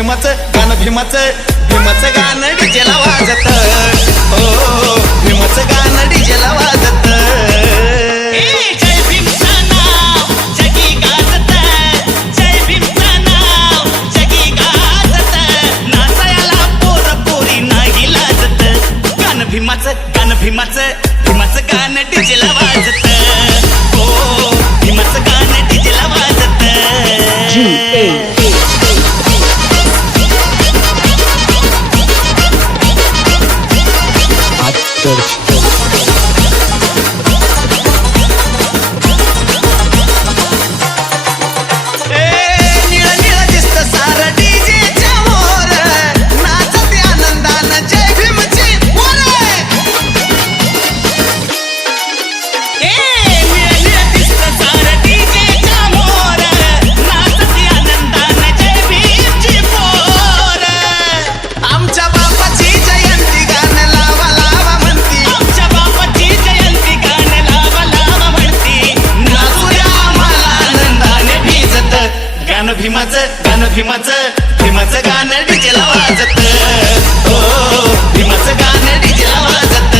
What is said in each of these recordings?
भीमाचं गाणं डीजेला वाजत, हो भीमाचं गाणं डीजेला वाजत. जय भीमचं नाव जगी गाजत, जय भीमचं नाव जगी गाजत, नाचायला पोर पोरी नाही लाजत. गाणं भीमाचं गाणं डीजेला वाजत, हो भीमाचं गाणं डीजेला वाजत. भीमाचं गाणं डीजेला वाजत, हो भीमाचं गाणं डीजेला वाजत.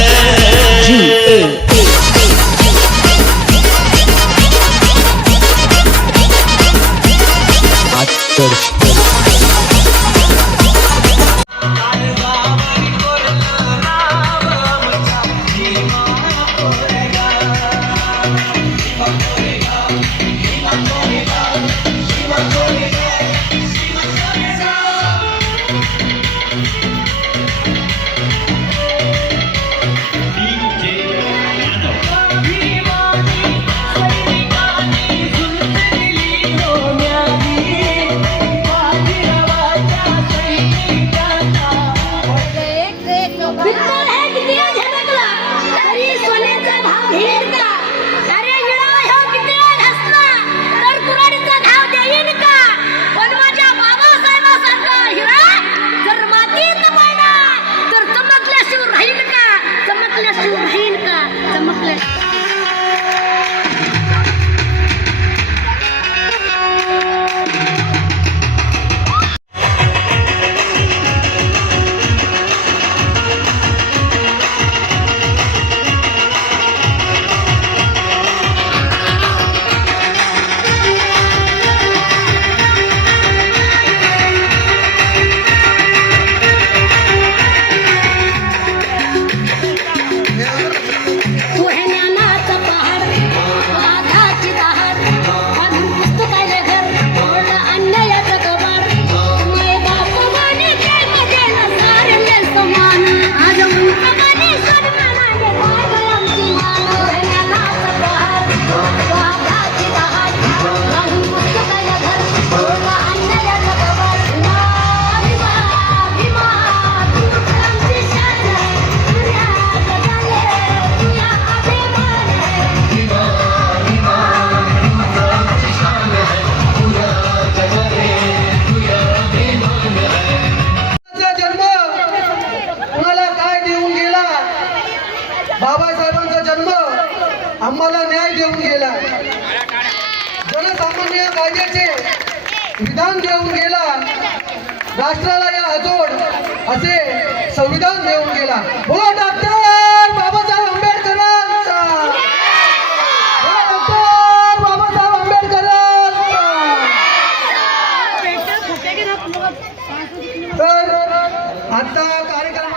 बाबासाहेबांचा जन्म आम्हाला न्याय देऊन गेला, जनसामान्य कायद्याचे विधान देऊन गेला, राष्ट्राला या अजोड असे संविधान देऊन गेला. बोला डॉक्टर बाबासाहेब आंबेडकरांचा, बोला डॉक्टर बाबासाहेब आंबेडकरांचा. तर आता कार्यक्रम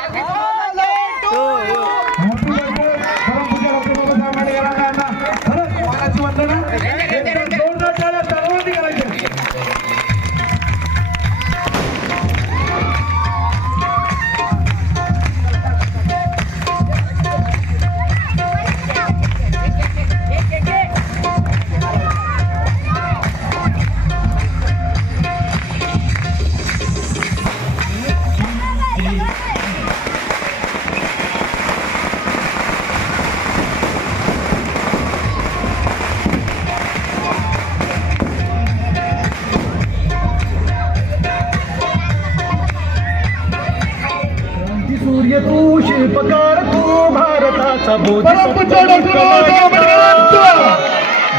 सूर्य तू शिल्पकार तू भारताचा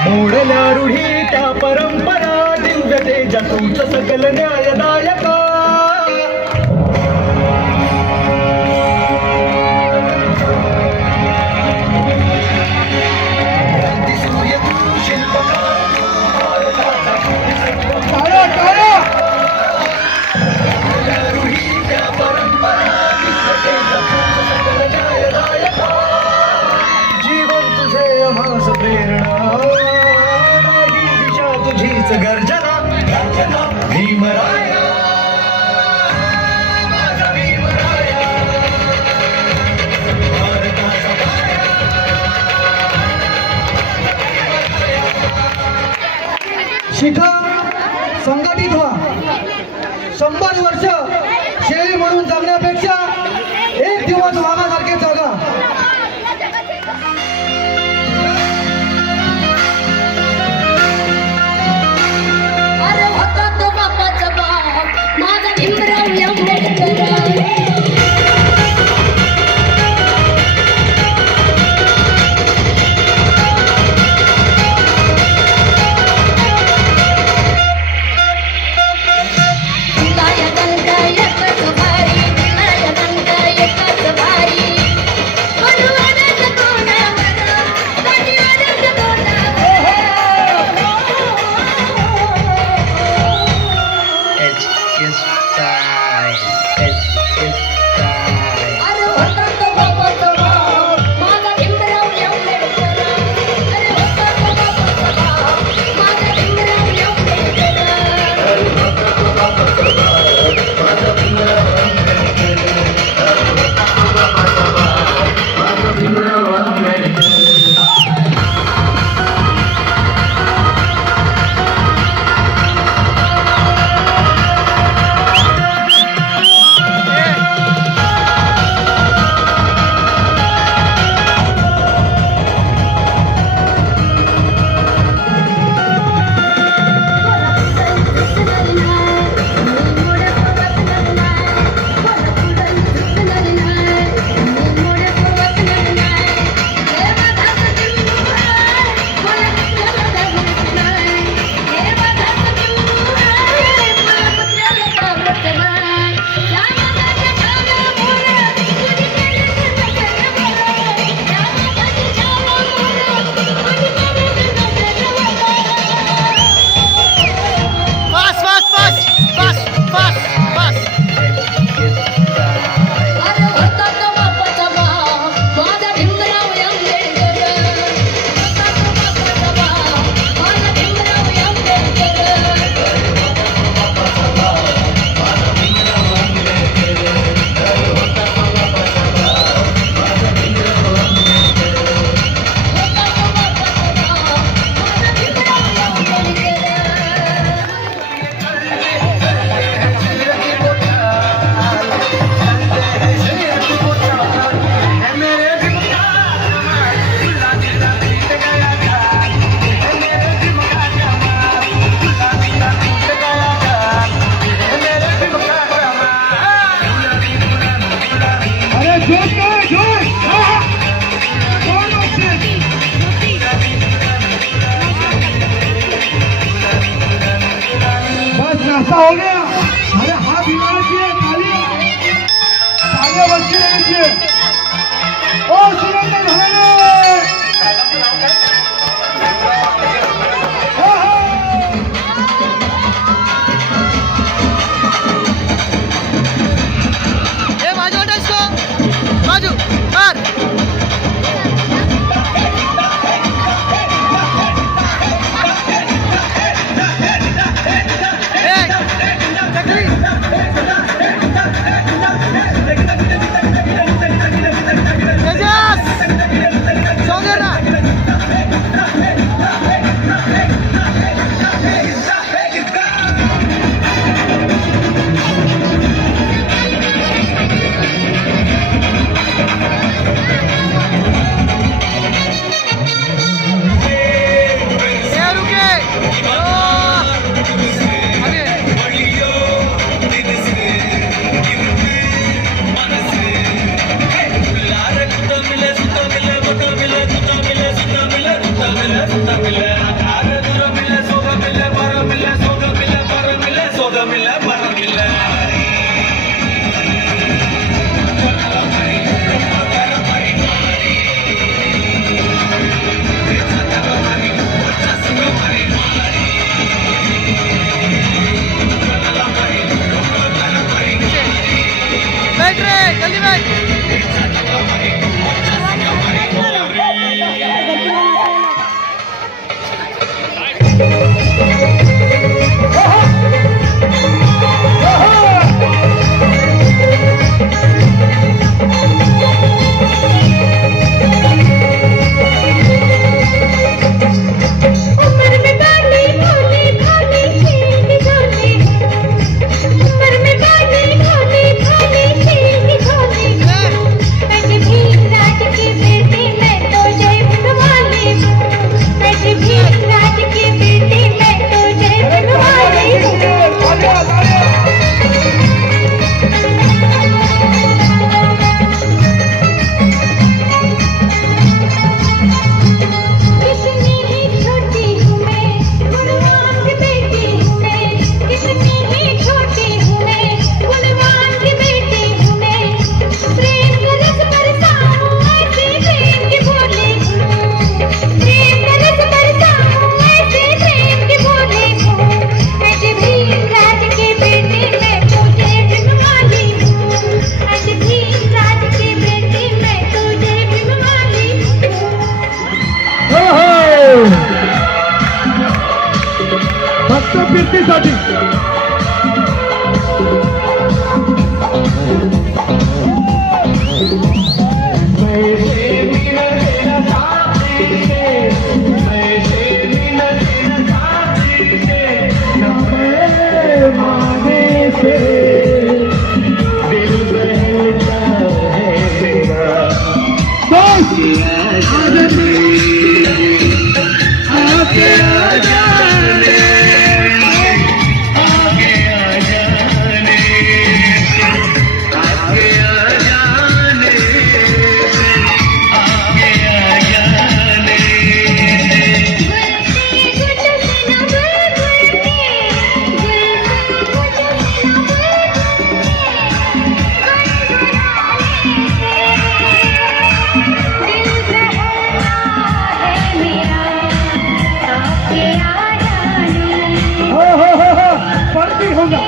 मोडल्या रूढी त्या परंपरा दिव्य तेजा तुमचं सकल न्यायदायका. गर्जना भीमराया माझा भीमराया भारताचा पाया शिका संघटित व्हा 100 वर्ष शेळी म्हणून जगण्यापेक्षा एक दिवस वाघासारखे जगा अरे होता तो बापाचा बाप माझा भीमराव आंबेडकर ऐसा हो गया। अरे हाथ हिलाने चाहिए, तालियां बजनी चाहिए। ओ सुरेंद्र भाई, कुस्तीसाठी पार्टी होगा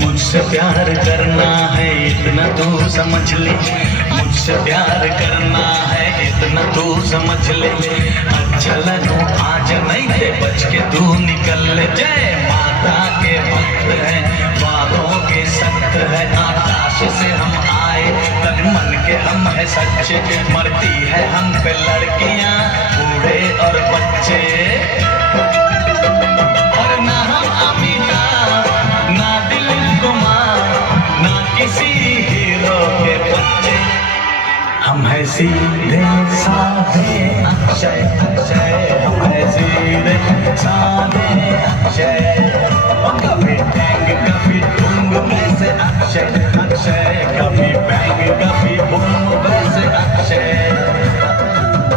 मुझसे प्यार करना है इतना तू समझ ले, मुझसे प्यार करना है इतना तू समझ ले। अच्छा लगो आज नहीं थे बच के तू निकल ले। जय माता के भक्त है वादों के सख्त है, आकाश से हम आए तन मन के हम है सच्चे। मरती है हम पे लड़कियां बूढ़े और बच्चे, और ना हम अमीना ना दिल कुमार ना किसी हीरो के बच्चे। हम है सीधे साधे अक्षय अक्षय, हम है सीधे साधे अक्षय। कभी टैंग कभी तुंग वैसे अक्षय अक्षय, कभी बैंग कभी बूम वैसे अक्षय।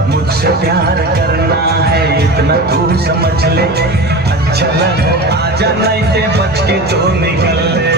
मुझसे प्यार करना है इतना तू समझ ले। अच्छा लगो आजा नहीं ते बच के तू निकल ले।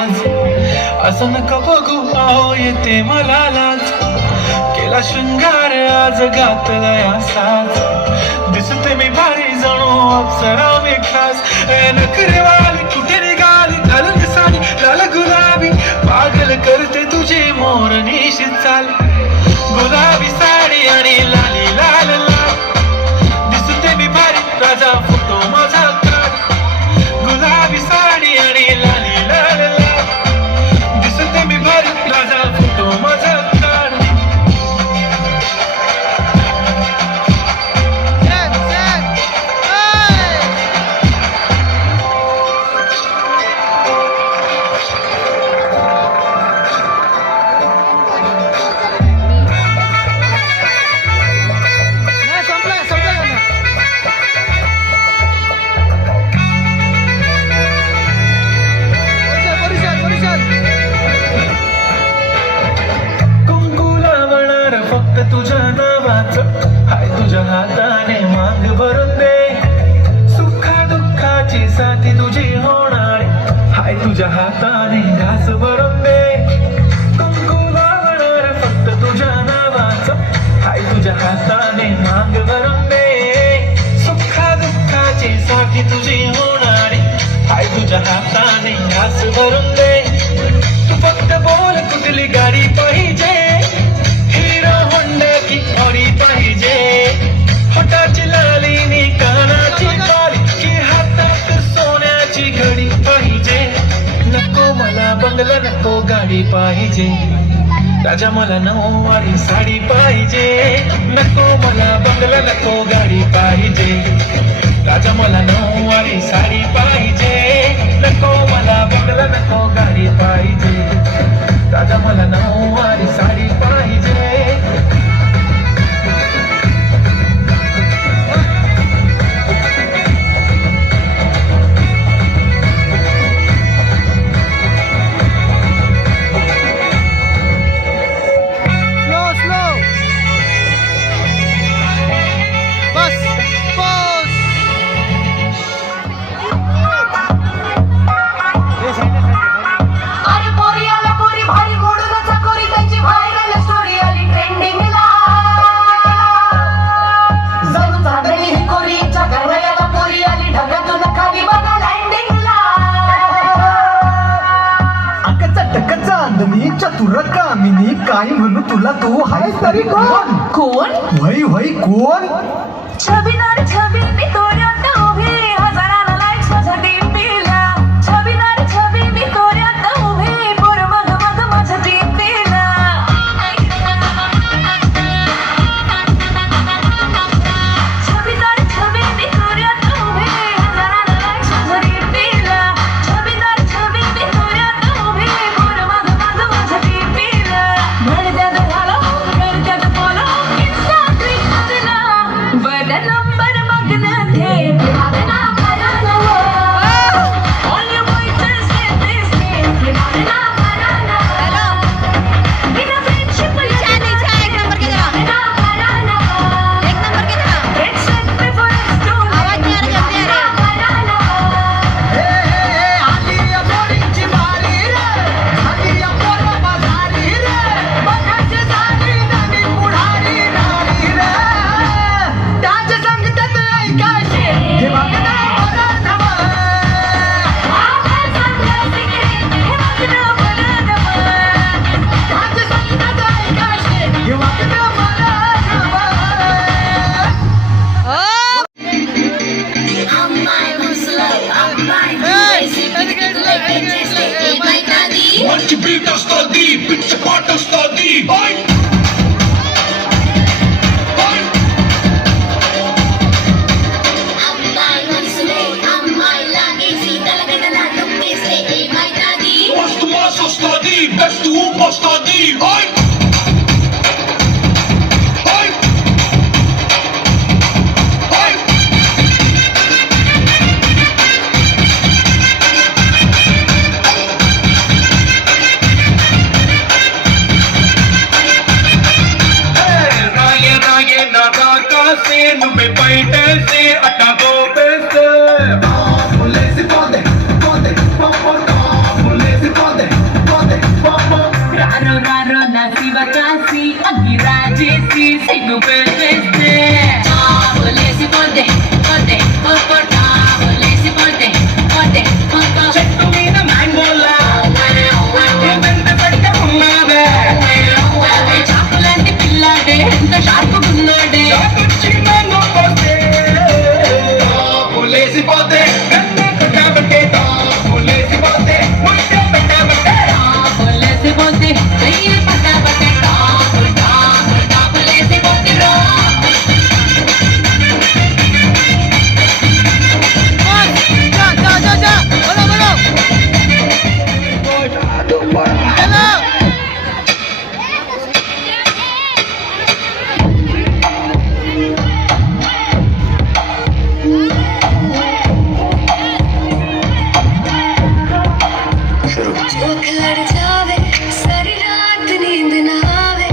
आज असं नका बघू आहो येते मला लाज केला शृंगार आज घातलाय असाच दिसते मी भारी जणू अप्सरा मी खास नखरेवाली कुठे निघाली घालून साडी लाल गुलाबी पागल करते तुझी मोरनीशी चाल गुलाबी साडी आणि लाली लाल लाल दिसते मी भारी राजा फोटो माझा काढ गुलाबी साडी आणि लाली लाल लाल दिसते मी भारी राजा फोटो माझा काढ कुंकुला म्हणणार फक्त तुझ्या नावाचं हाय तुझ्या हाताने मांग भरून दे सुखा दुःखाची साथी तुझी होणार हाय तुझ्या हाताने घास भरून दे कुंकुला म्हणणार फक्त तुझ्या नावाचं हाय तुझ्या हाताने मांग भरून दे सुखा दुःखाची साथी तुझी होणार हाय तुझ्या हाताने घास भरून दे तू फक्त बोल कुठली गाडी पाहिजे हिरो होंडा की ऑडी पाहिजे होटाची लाली नी कानाची बाली की हातात सोन्याची घडी पाहिजे नको मला बंगला नको गाडी पाहिजे राजा मला नऊवारी साडी पाहिजे नको मला बंगला नको गाडी पाहिजे राजा मला नऊवारी साडी पाहिजे नको मला बंगला नको गाडी पाहिजे राजा मला नऊवारी साडी पाहिजे अरे पोरी आला पोरी भारी मोडून चाकोरी त्यांची व्हायरल स्टोरी आली ट्रेंडिंगला जणू चांदणी ही कोरीच्या गरवयाला पोरी आली ढगातून खाली बघा लँडिंगला अग चटक चांदणी चतुर कामिनी काय म्हणू तुला तू हाय तरी कोण कोण वही वही कोण छबीदार छबी मी तोऱ्यात उभी हजाराला लाईक्स माझ्या टीपीला छबीदार छबी मी तोऱ्यात उभी पोर मग मग माझ्या टीपीला छबीदार छबी मी तोऱ्यात उभी हजाराला लाईक्स माझ्या टीपीला छबीदार छबी मी तोऱ्यात उभी पोर मग मग माझ्या टीपीला म्हणत्यात हॅलो करत्यात फॉलो इन्स्टा ट्विटरला बट नंबर मागणं थेट भावना भराना ऑल यू बॉयज सेड दिस की भावना भराना बिना फ्रेंडशिप नीचे एक नंबर के जरा भराना एक नंबर के जरा फ्रेंड्स सेट प्रेफरन्स टू आवाज नहीं आ रहा जल्दी आ रहा भराना बघायचे सारी नवी पुढारी नारी रे त्याच्या संगतीत ऐकायचे हे वागणं बरं नवं आता सांगलं सिक्रेट हे वागणं बरं नवं त्याच्या संगतीत ऐकायचे हे वागणं बरं नवं మంచి బీట్ వస్తుంది పిచ్చ పాట వస్తుంది మస్తు మాస్ వస్తుంది బెస్ట్ ఊపు వస్తుంది నువ్వే బయటేసి అట్టా గోపేస్తే మాసి అగిరాజేసి సిగ్గు పెట్టేస్తే చావలేసి పోతే పోతే చావలేసి పోతే పోతే చెట్టు మీద మ్యాంగోలా వెంట పడితే ఉన్నావే చాకులాంటి పిల్లాడే ఎంత షార్పుకున్నాడే చాకొచ్చి మ్యాంగో పోతే పులేసిపోతే కన్నే కొట్టబట్టే పులేసిపోతే ముట్టే పెట్టబట్టే లేసి పోతే అయ్యి పట్టాబట్టే లేసి పోతే రో चौक लड़ जावे सारी रात नींद ना आवे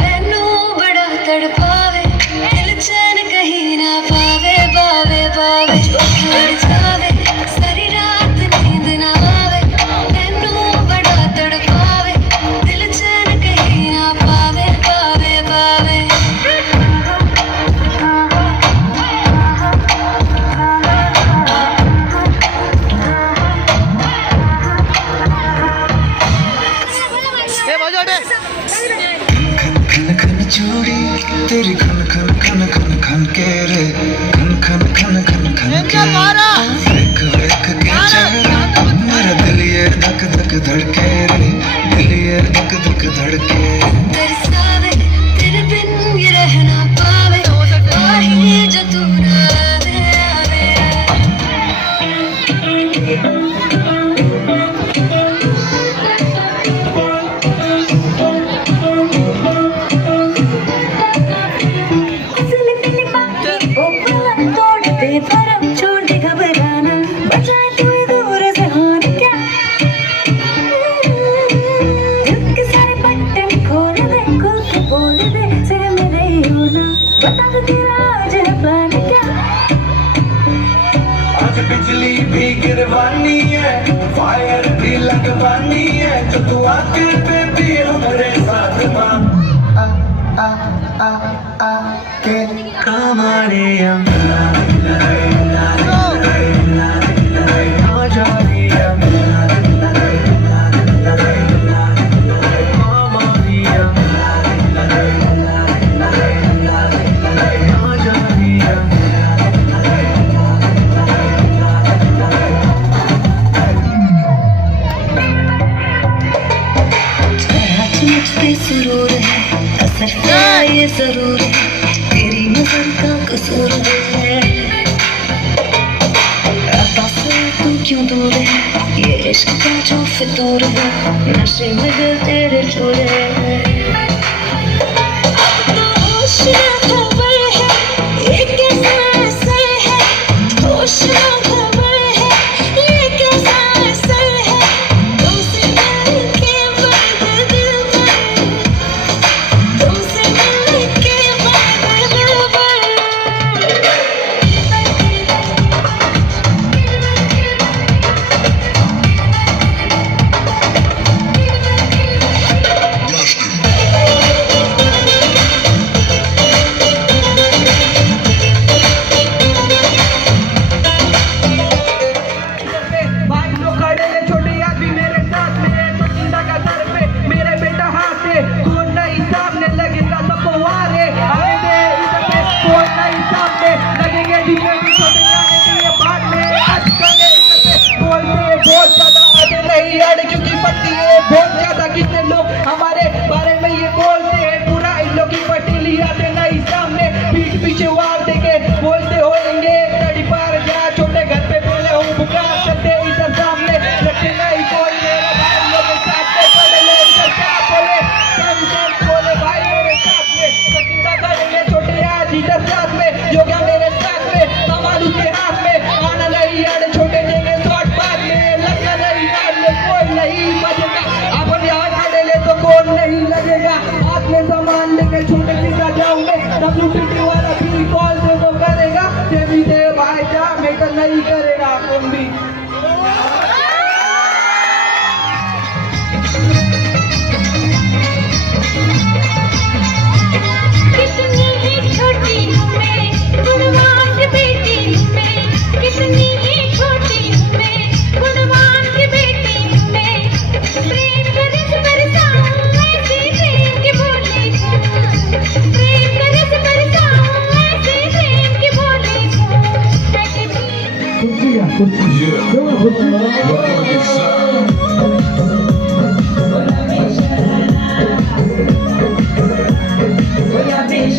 मैनू बड़ा तड़पावे दिल चैन कहीं ना पावे पावे पावे चौक लड़ जावे सारी रात नींद ना आवे मैनू बड़ा तड़पावे दिल चैन कहीं ना पावे पावे पावे खन खन चूड़ी तेरी खन खन खन खन खन के रे खन खन खन खन खन के वेख वेख के चेहरा मेरा दिल ये धक धक धड़के रे दिल ये धक धक धड़के तरसावे तेरे बिन ये रह ना पावे वही जो तू ना आवे आवे असली दिल बाकी ओ पलक तोड़ दे भरम छोड़ दे घबराना बचाए तू दूर से होने क्या दिल के सारे बटन खोल दे खुल के बोल दे सिर मेरे ही होना बता दो तेरा आज है प्लान क्या आज बिजली भी गिरवानी है फायर भी लगवानी है तो तू आके बेबी हमारे साथ मां के कमाने मुझ पे सुरूर है असर तेरा ये जरूर है तेरी नजर का कसूर है अता से तू क्यों दूर है ये इश्क का जो फितूर है नशे में दिल तेरे चूर है अब तो होश ना खबर है ये कैसा असर है होश ना खबर है ये कैसा असर है तुमसे मिलके बदल दिल तुमसे मिलके बदल भाई लोग खड़े हैं छोटे आदमी मेरे साथ में है तो जिंदा का सर पे मेरे बेटा हाथ है कौन नहीं सामने लगेगा सबको वारे अरे दे इधर पे कौन नहीं सामने लगेंगे डीजे भी छोटे जाने के लिए बाद में आज कल इधर पे बोलते हैं बहुत ज्यादा आगे नहीं अड़ क्योंकि पट्टी है बहुत ज्यादा कितने लोग हमारे बारे में ये बोलते हैं पूरा इन लोग की पट्टी लियाते नहीं सामने पीठ पीछे वार देके बोलते होएंगे तड़ी पार जा छोटे घर पे बोले हूँ बुखार चलते इधर सामने लगते नहीं कोई मेरे भाई मेरे साथ में पड़े ले इधर क्या बोले कम बोले भाई मेरे साथ में सचिंदा करेंगे छोटे आज इधर साथ में योगा मेरे साथ में सामान उसके हाथ में आना नहीं आने छोटे देंगे शॉर्ट पार में लगना नहीं यार में कोई नहीं बजेगा अपन यहाँ खड़े ले तो कौन नहीं लगेगा हाथ में सामान लेके छोटे सीधा जाऊंगे WPT वाला भी कॉल से तो करेगा ये भी दे भाई जा मेटर नहीं करेगा कौन भी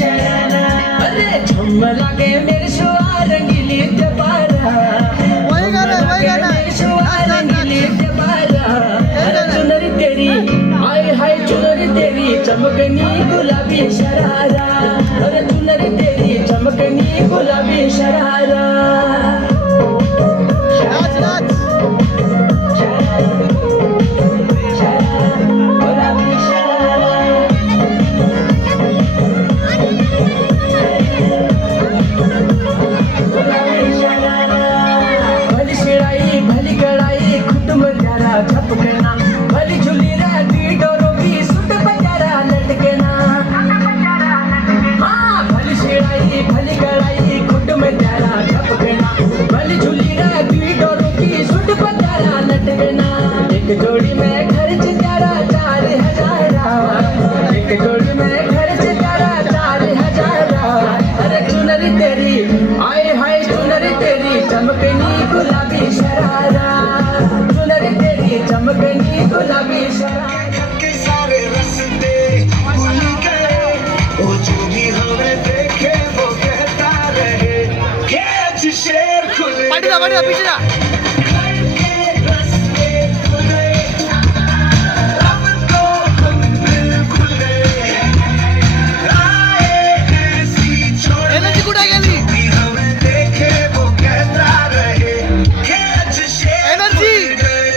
अरे झम्मला के मेरे शुआ रंगीली जबारा वही गाना मेरे शुआ रंगीली जबारा अरे चुनरी तेरी हाय हाय चुनरी तेरी चमकनी गुलाबी शरारा अरे चुनरी तेरी चमकनी गुलाबी शरारा नाच नाच गुलाबी शरारा भली शिड़ाई भली कड़ाई खुद मजारा झपकना भली झुली रहती डोरों की सुट बजारा लटकना हाँ भली शिड़ाई भली कड़ाई खुद मजारा झपकना भली झुली रहती डोरों की सुट बजारा लटकना एक जोड़ी में खर्च तेरा 4,000 एक जोड़ी में खर्च तेरा 4,000 अरे चुनरी तेरी हाय हाय चुनरी तेरी चमकनी गुलाबी शरारा चुनरी तेरी चमकनी गुलाबी शरारा के सारे रस्ते भूल गए वो जो भी हमें देखे वो कहता रहे कि आज शेर खुले बढ़िया पीछे जा घर के रस्ते खुले अब तो हम बिल्कुल आए ऐसी छोड़ एनर्जी कुठे गेली भी हमें देखे वो कहता रहे कि आज शेर एनर्जी खुल गए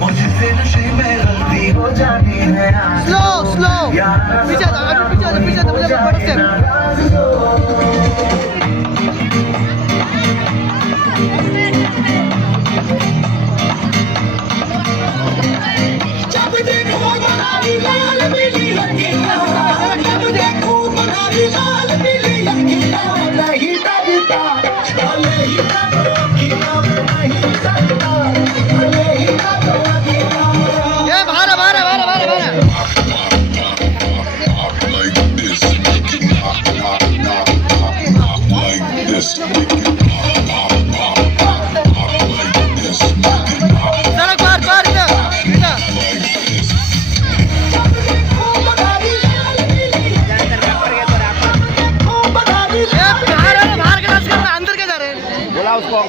मुझसे नशे में गलती हो जानी है आज स्लो स्लो पीछे जा पीछे जा मुझे बड़ा से जब देखो बनारी लाल पीली लकीरा जब देखो बनारी लाल पीली लकीरा नहीं डरता नहीं डरता नहीं डरता नहीं डरता ए बाहर सड़क पार इधर बाहर के डांस करना अंदर के जा रहे हैं बोला उसको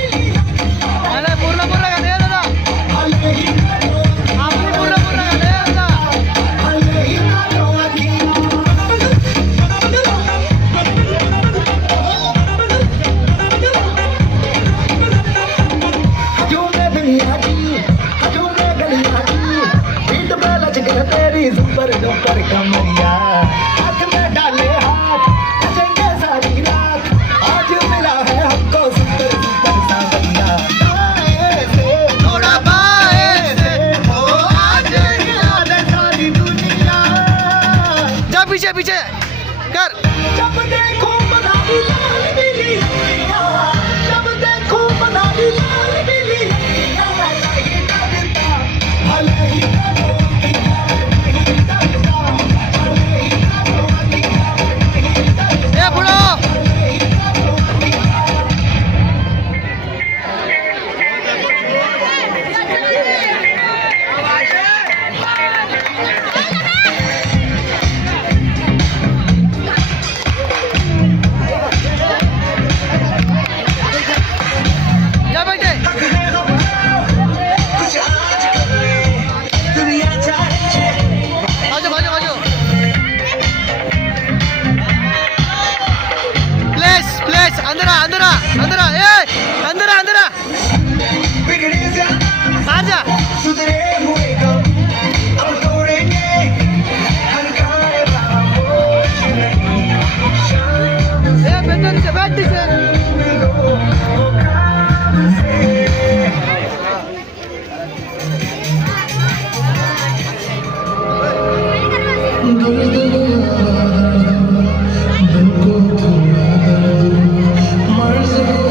अरे पूर्ण गाणे दादा आपली पूर्ण गाणे दादा तेरी सुपर डुपर कमरिया हाथ में डाले हाथ बचेंगे सारी रात आज मिला है हमको सुपर सुपर सावरिया थोड़ा बाएं से ओ आज हिला दे सारी दुनिया जा पीछे पीछे कर जब देखो बनारी लाल पीली लकीरा जब देखो बनारी लाल पीली लकीरा नहीं डरता भले ही डरो ए बुढ़ो जा बेटे आजो प्लेस अंदर ए अंदर बिगड़े जा बाहर जा सुधरे हुए गम अब तोड़ेंगे हल्काए खामोश नहीं शाम ए बैठ नीचे मर्ज़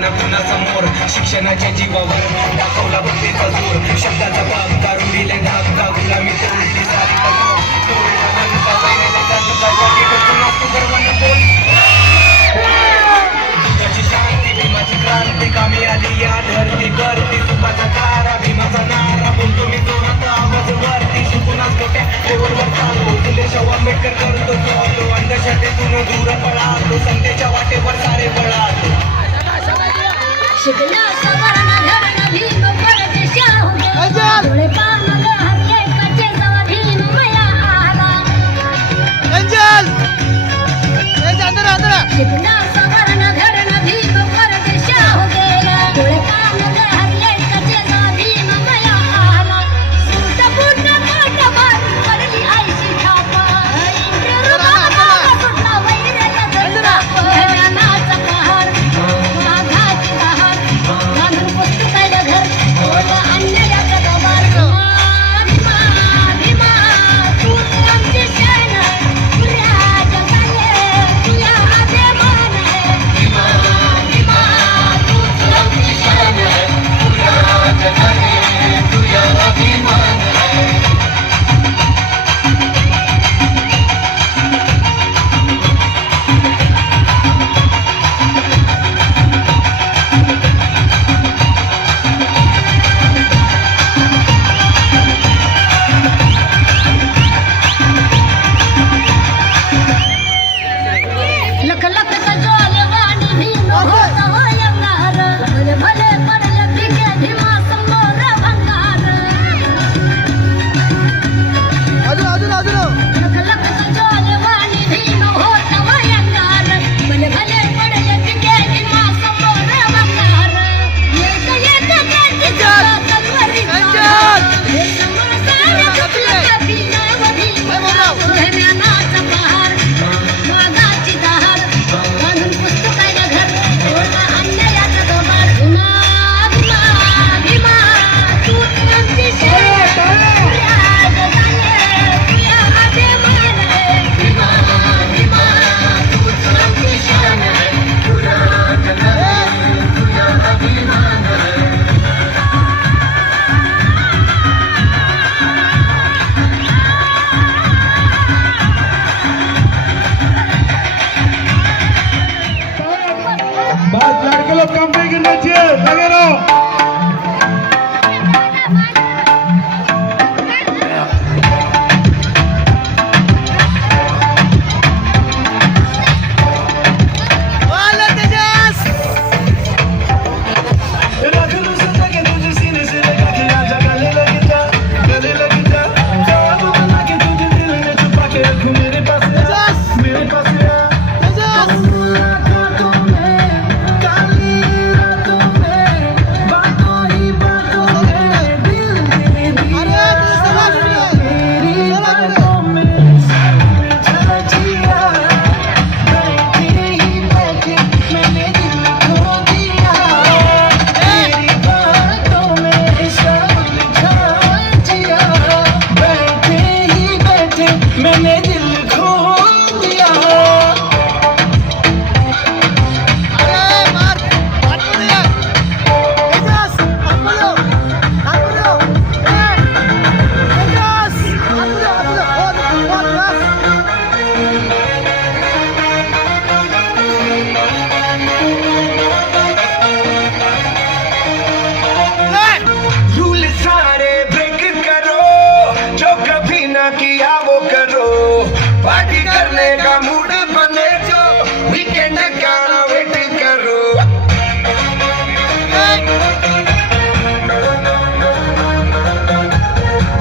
ना कुणासमोर शिक्षणाच्या जीवावर दाखवला बंदीचा जोर शब्दाचा बाप काढून दिले धाक का गुलामी तोडली सारी तत्व पोरीला म्हणता वैराग्याचा सुखासाठी बसून असतो गर्वाने बोल दुधाची शांती भीमाची क्रांती कामी आली या धरतीवरती सुखाचा तारा भीमाचा नारा बोलतो मी जोरात आवाज वरती शिकूनच मोठ्या लेवलवर चालतो फुले शाहू आंबेडकर करतो चालतो अंधश्रद्धेतून दूर पळालो संतेच्या वाटेवर सारे पळालो शिकला सवर्ण धरण भीम परदेशाहू गेला डोळे पामग हरले कचे जावा भीम मया आला एंजल अंदर अंदर शिकला सवर्ण धरण भीम परदेशाहू गेला डोळे पामग हरले कचे जावा भीम मया आला सूट पूर्ण काट मार पडली आईची थापा सुटला वैराचा धंदा ज्ञानाचा पहार माघाची बहार बांधून पुस्तकाला घर ओला अन्यायाचा दबार भीमा भीमा तू आमची शान तुझ्या जगाले तुझ्या अभिमान भीमा भीमा तू आमची शान तुझ्या जगाले तुझ्या अभिमान लख लख सजोले वाणी भीम होत होयंगार भले भले पडले पिके भीमा समोर भंगार अजून अजून अजून लख लख सजोले वाणी भीम होत होयंगार भले भले पडले पिके भीमा समोर भंगार एक एक त्यांची तलवारी हे समासार कुठला भीमा व भीम ज्ञानाचा पहार मागाची दहार बांधून पुस्तकाला घर ओला अन्यायाचा दबार भीमा भीमा भीमा तू आमची शान तुझ्या जगाले तुझ्या अभिमान भीमा भीमा तू आमची शान तुझ्या जगाले तुझ्या अभिमान बस लड़के लोग कम नहीं गिरना चाहिए लगे रहो वाला तेजस मैंने दिल खो दिया अरे मार हाथ में दे यार तेजस हाथ में दो तेजस हाथ में दो बहुत बस रूल सारे ब्रेक करो जो कभी ना किया वो करो पार्टी करने का मूड बने जो वीकेंड का वेट करो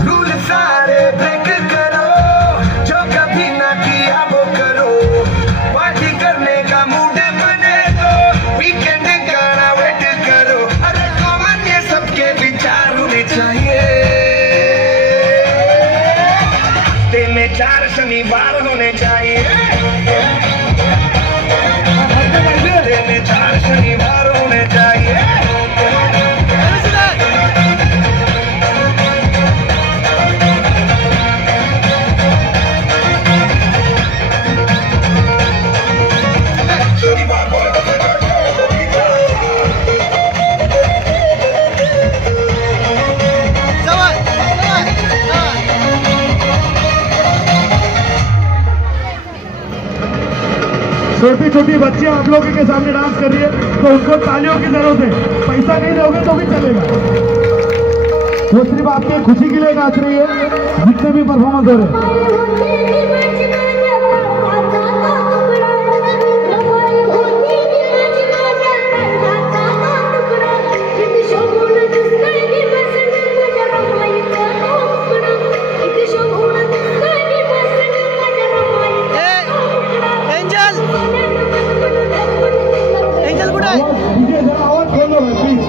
रूल सारे ब्रेक करो जो कभी ना किया वो करो पार्टी करने का मूड बने तो वीकेंड का वेट करो अरे कॉमन ये सबके विचार होने चाहिए हफ्ते में 4 शनिवार होने चाहिए छोटी छोटी बच्चियां आप लोगों के सामने डांस कर रही है तो उनको तालियों की जरूरत है। पैसा नहीं दोगे तो भी चलेगा। वो सिर्फ आपके खुशी के लिए नाच रही है। जितने भी परफॉर्मेंस हो रहे हैं एंजल एंजल कुठे आहे? डीजे जरा आवाज खोलो है प्लीज।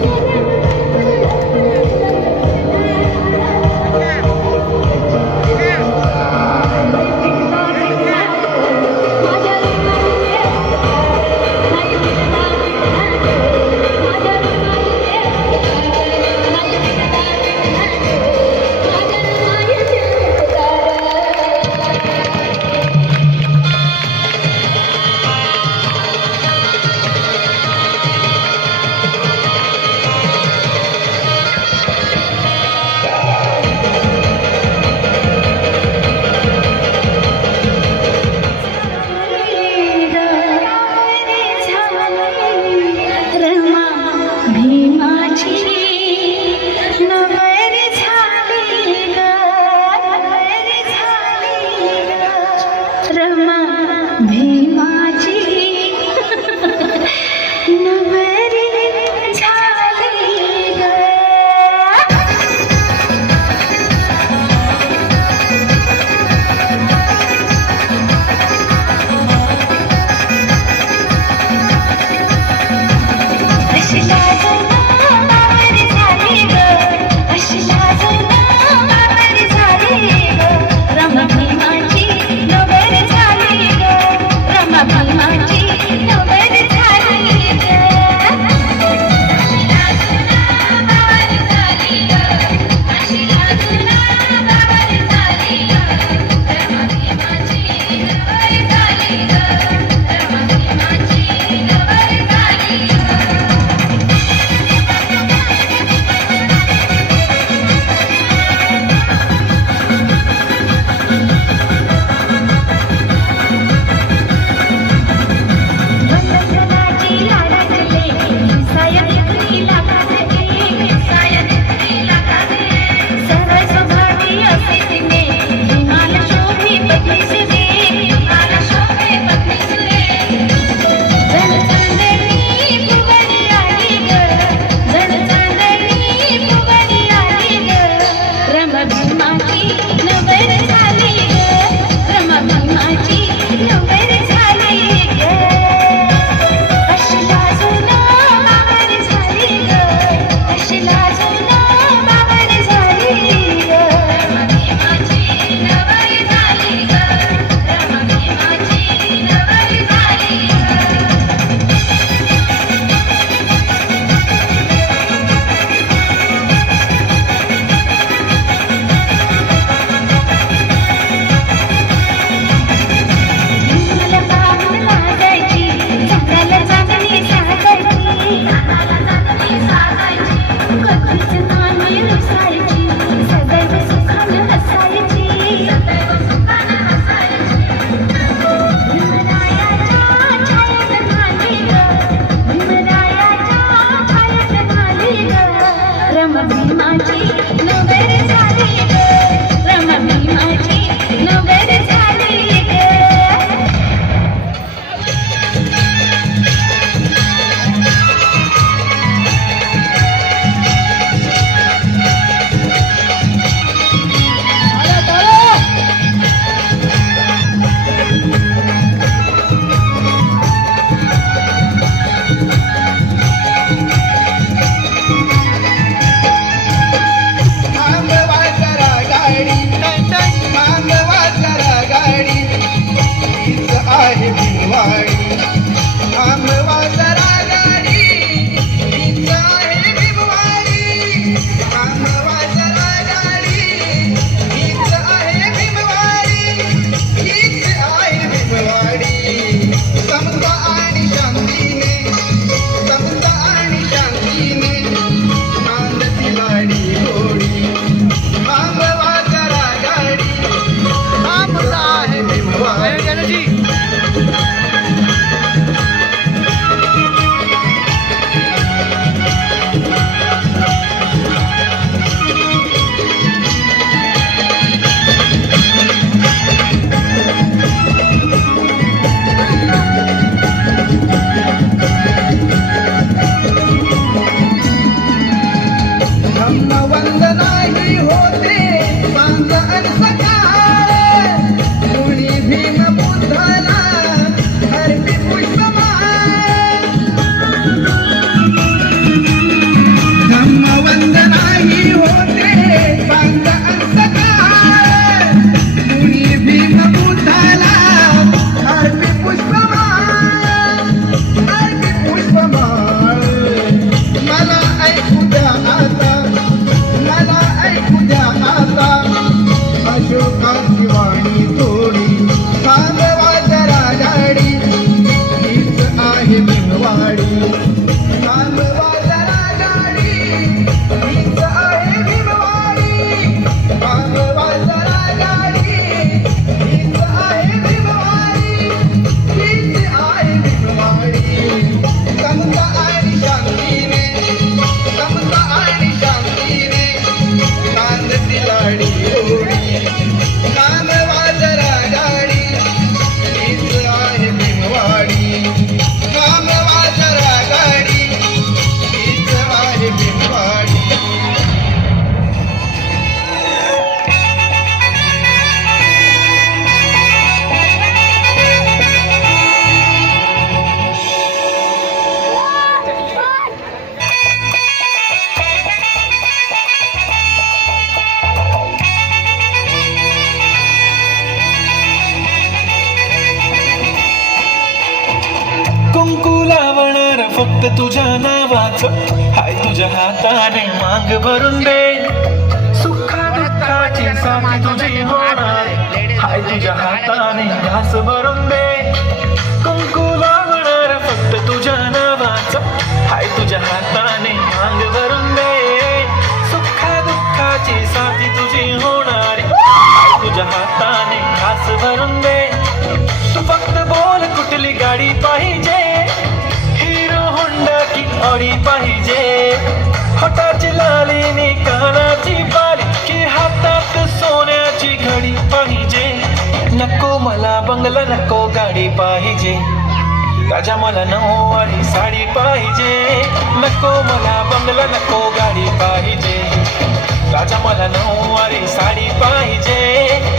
हा मुद्दा आहे. एनर्जी कुंकू लावणार फक्त तुझ्या नावाचं, हाय तुझ्या हाताने मांग भरून दे, सुखा दुःखाची साथी तुझी होणार, हाय तुझ्या हाताने घास भरून दे. कुंकू लावणार फक्त तुझ्या नावाचं, हाय तुझ्या हाताने मांग भरून दे, सुखा दुःखाची साथी तुझी होणार, हाय तुझ्या हाताने घास भरून दे. तू फक्त बोल कुठली गाडी पाहिजे, हिरो होंडा की ऑडी पाहिजे, होटाची लाली नी कानाची बाली की हातात सोन्याची घडी पाहिजे. नको मला बंगला नको गाडी पाहिजे, राजा मला नऊवारी साडी पाहिजे. नको मला बंगला नको गाडी पाहिजे, राजा मला नऊवारी साडी पाहिजे.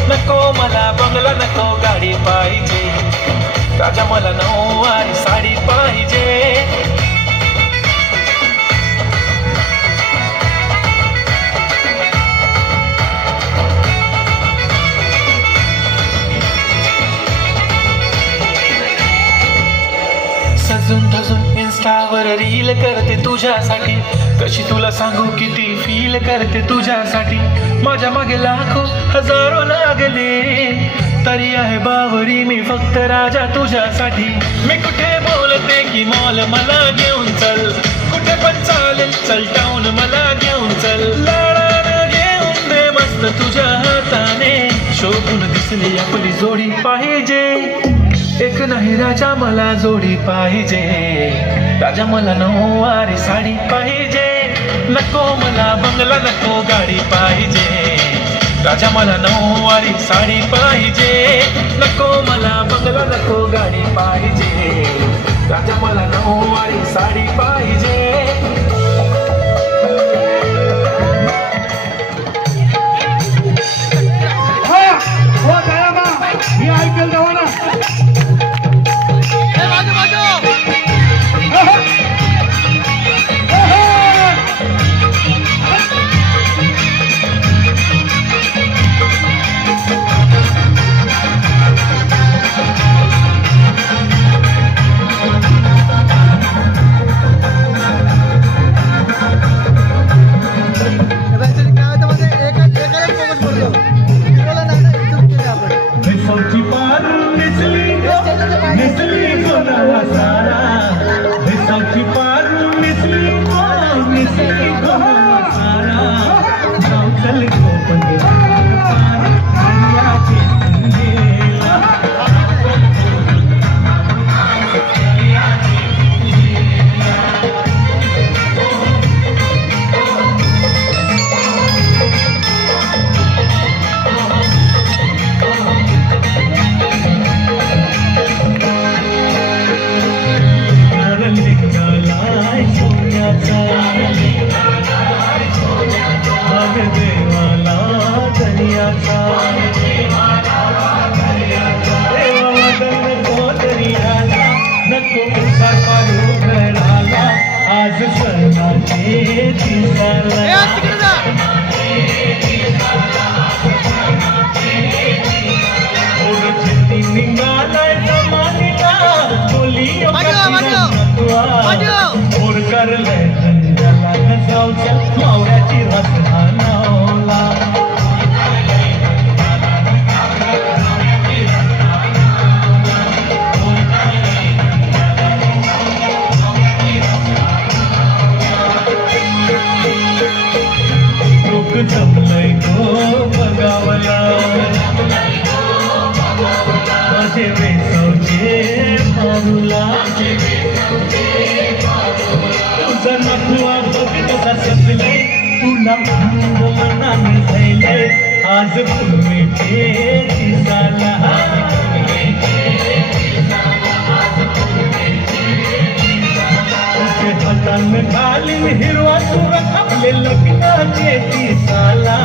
नको मला बंगला नको गाडी पाहिजे, राजा मला नऊवारी साडी पाहिजे. सजून धजून इंस्टावर रील करते तुझ्यासाठी, कशी तुला सांगू किती फील करते तुझ्यासाठी. माझ्या मागे लाखो हजारो लागले, तरी आहे बावरी मी फक्त राजा तुझ्यासाठी. मी कुठे बोलते की मॉल मला घेऊन चल, कुठे पण चालेल चल टाऊन मला घेऊन चल. लाडानं घेऊन दे मस्त तुझ्या हाताने, शोभून दिसली आपली जोडी पाहिजे. एक नाही राजा मला जोडी पाहिजे, राजा मला नऊवारी साडी पाहिजे. नको मला बंगला नको गाडी पाहिजे, राजा मला नऊवारी साडी पाहिजे. नको मला बंगला नको गाडी पाहिजे, राजा मला नऊवारी साडी पाहिजे. हो गया बा, ये IPL जवाना. बाजू बाजू मावळ्याची रचना नवला. लोक जमलंय गो बघावला, माझे वेसवचे मारूला. तुझा नखवा बघ कसा सजले, तुला मनाने झाले, आज पूर्वीचे दिसाला. तुझे हातानं घालीन हिरवा तुरा आपले लग्नाचे दिसाला.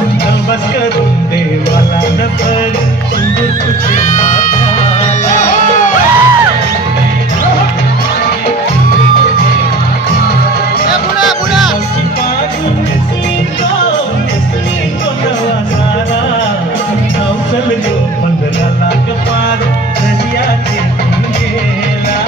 नवस करून देवाला नफर सुंदर तुझे हाताला. बुडा बुडा चल जो 15 लाख पार दरिया के गेला.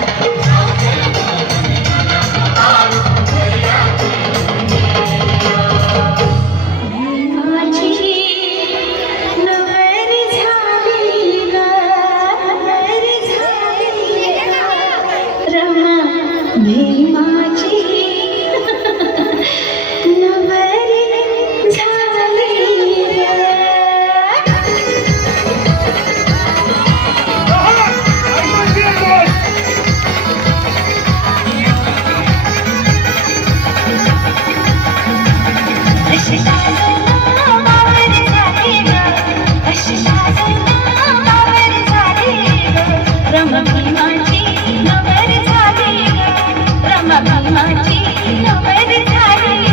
भीमाची नवर झाली रमा भीमाची नवर झाली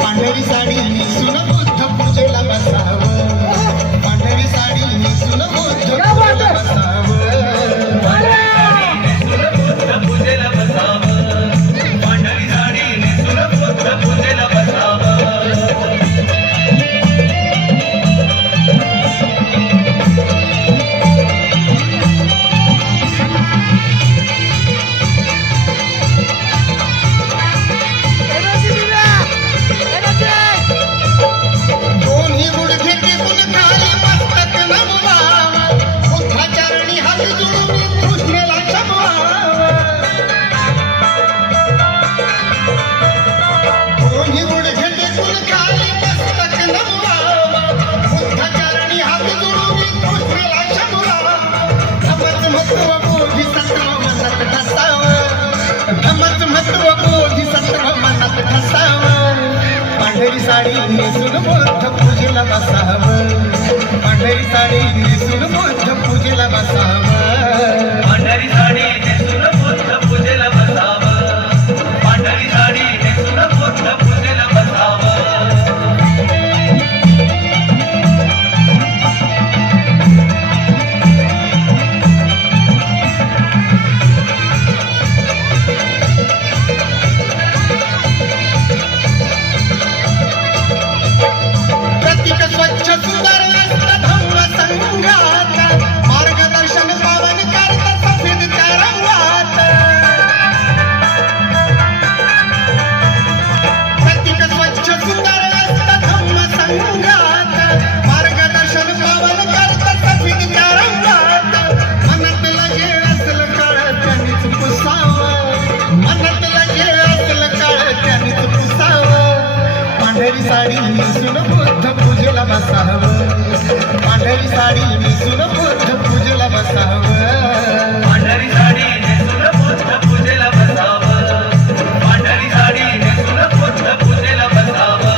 पांढरी साडी नेसून बुद्ध पूजेला बसावं पांढरी साडी नेसून बुद्ध पूजेला बसावं पूजेला बसावं पांढरी साडी नेसून बुद्ध पूजेला बसावं दोन्ही गुडघे टेकून खाली मस्तक नमवावं बुद्धाचरणी हात जोडून कृष्णेला क्षमवावं दोन्ही गुडघे टेकून खाली मस्तक नमवावं बुद्धाचरणी हात जोडून कृष्णेला क्षमवावं धम्मच महत्व बोधिसत्व मनात ठसावं धम्मच महत्व बोधिसत्व मनात ठसावं पांढरी साडी नेसून बुद्ध पूजेला बसावं पांढरी साडी नेसून बुद्ध पूजेला बसावं पांढरी साडी नेसून बुद्ध पूजेला बसावं पांढरी साडी नेसून बुद्ध पूजेला बसावं प्रतीक स्वच्छ सुंदर असत धम्म संघात मार्गदर्शन पावन करत सफेद त्या रंगात प्रतीक स्वच्छ सुंदर असत धम्म संघात मार्गदर्शन पावन करत सफेद त्या रंगात मनात लगे असल काळ त्यांनीच पुसावं मनात लगे असल काळ त्यांनीच पुसावं पांढरी साडी नेसून बुद्ध पूजेला बसावं पांढरी साडी नेसून बुद्ध पूजेला बसावं पांढरी साडी नेसून बुद्ध पूजेला बसावं पांढरी साडी नेसून बुद्ध पूजेला बसावं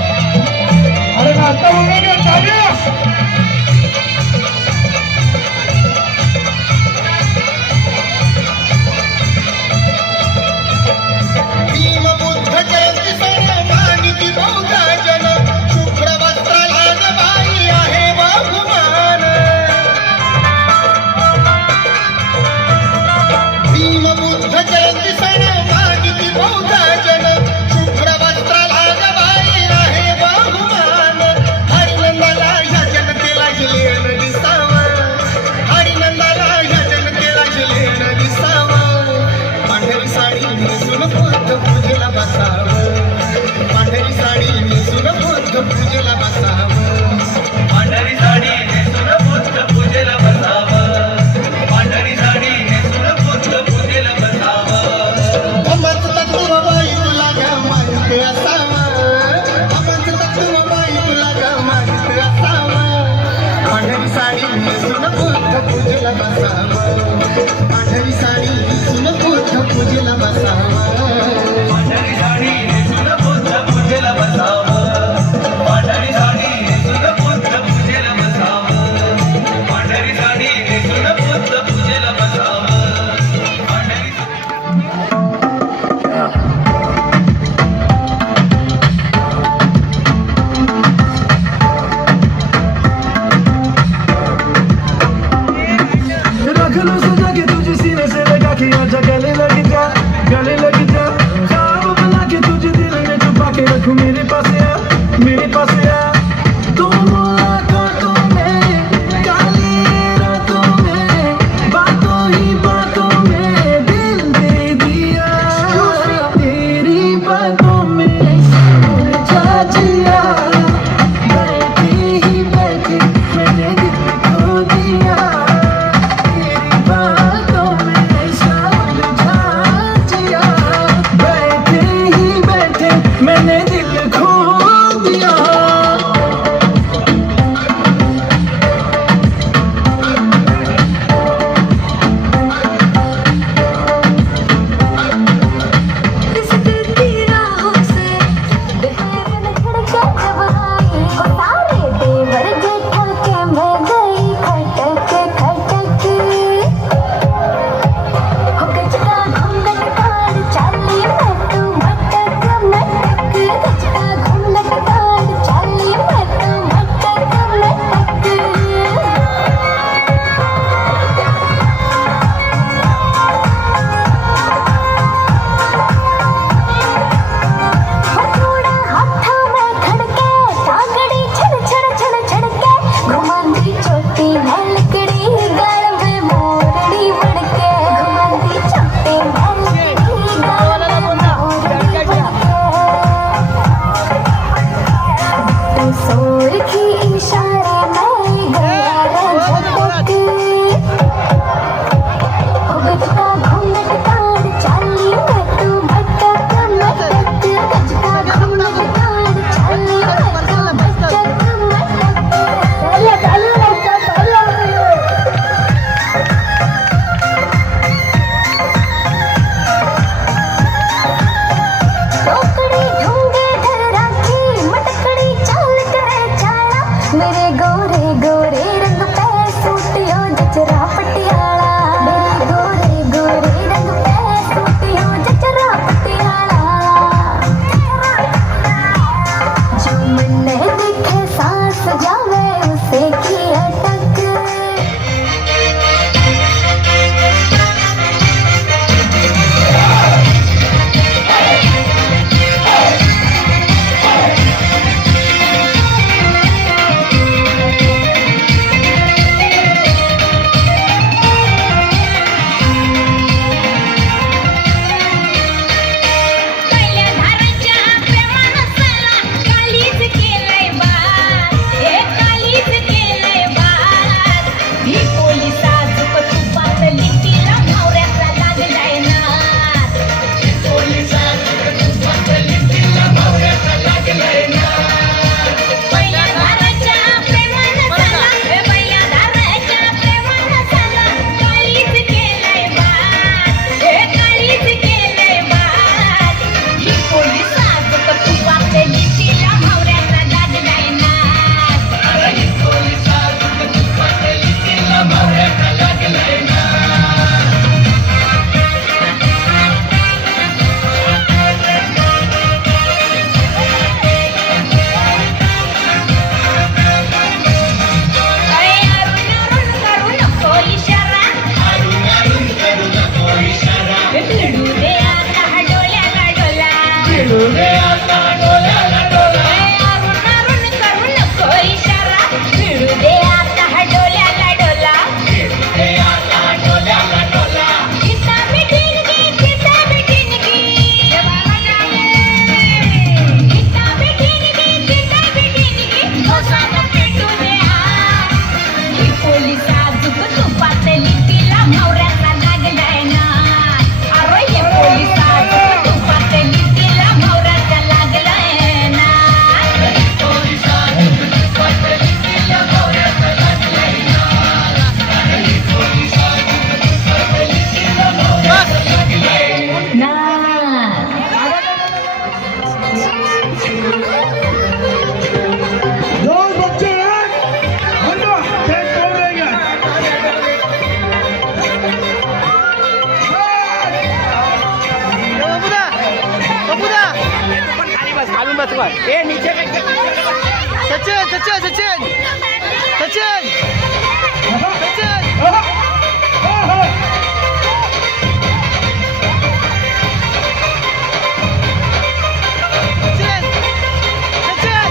अरे नाश्ता वगैरे घ्या, चालू भीम बुद्ध जयंती सण मानिती बौद्ध जन शुभ्र वस्त्राला बाई आहे बहुमान भीम बुद्ध जयंती सण मानिती बौद्ध जन शुभ्र वस्त्राला बाई आहे बहुमान हरिनंदाला ह्या जनतेला झेलेन दिसावं हरिनंदाला ह्या जनतेला झेलेन दिसावं पांढरी साडी नेसून बुद्ध पूजेला बसावं पांढरी साडी नेसून बुद्ध पूजेला बसावं पांढरी साडी नेसून बुद्ध पूजेला बसावं पांढरी साडी नेसून बुद्ध पूजेला बसावं धम्म पूजेला बसावं पांढरी साडी नेसून बुद्ध पूजेला बसावं पांढरी साडी नेसून बुद्ध पूजेला बसावं पांढरी साडी नेसून बुद्ध पूजेला बसावं पांढरी साडी नेसून बुद्ध पूजेला बसावं पांढरी रख लो सजा के तुझे सीने से लगा के सचिन सचिन सचिन सचिन सचिन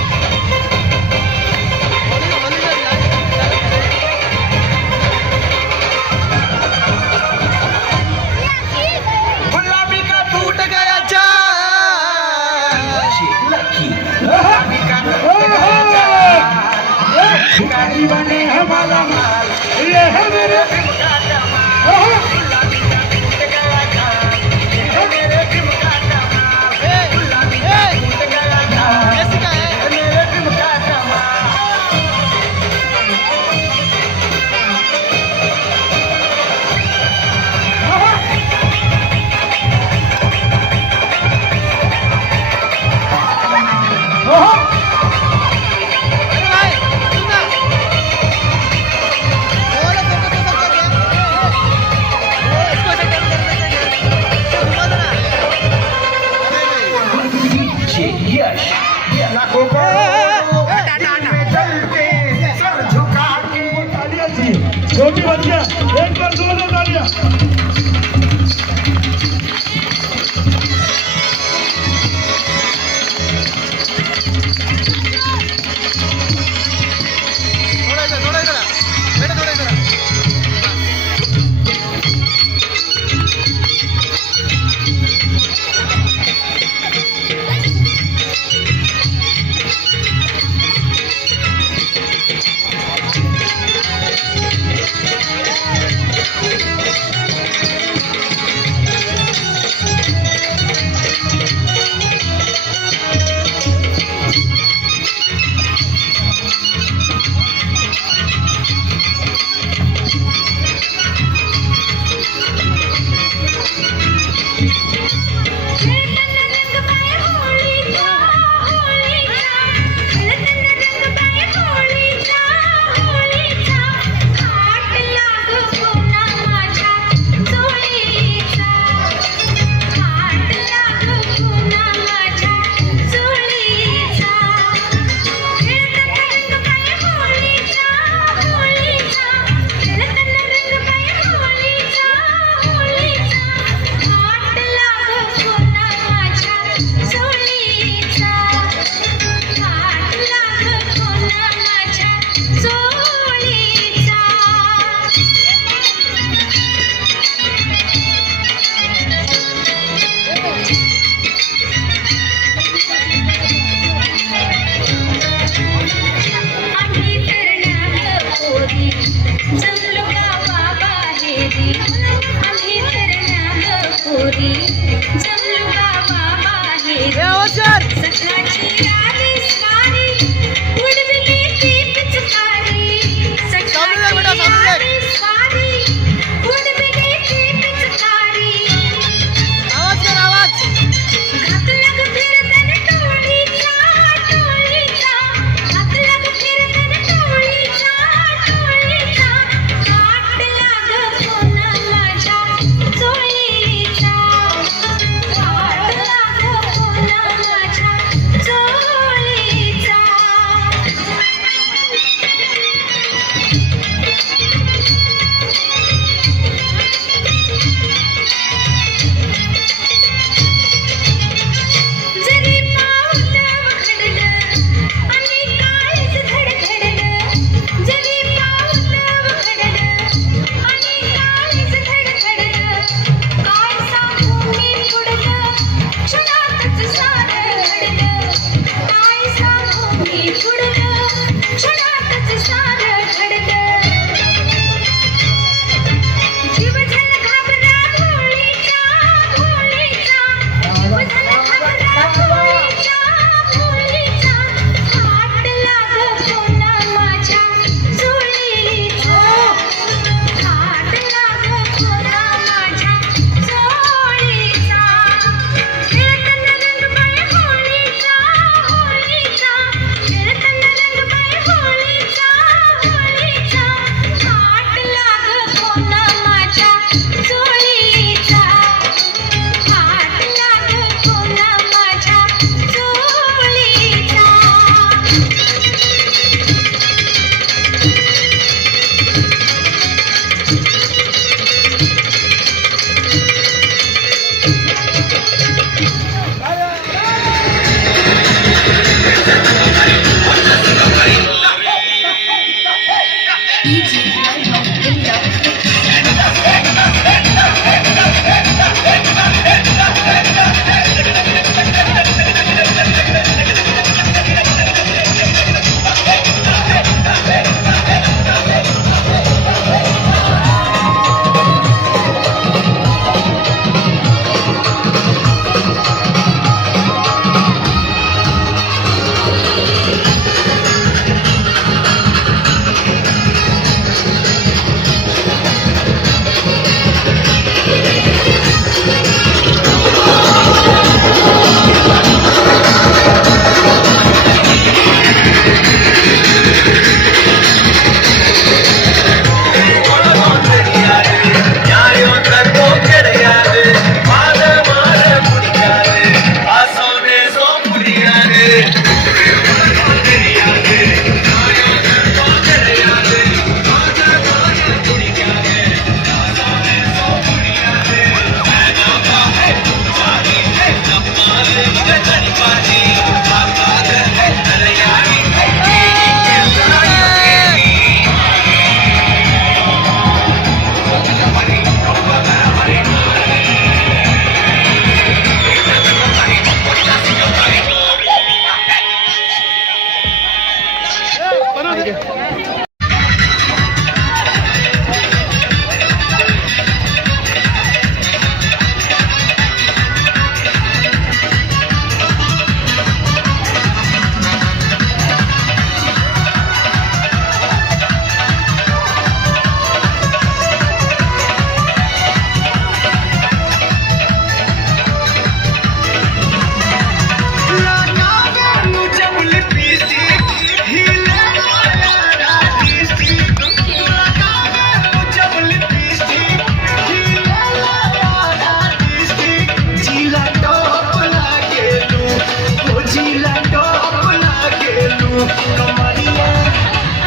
गुलाबी का टूट गया चार गाड़ी बने हमारा माल ये है मेरे ऐसी का है अरे भाई सुनना बोलो फोकस कर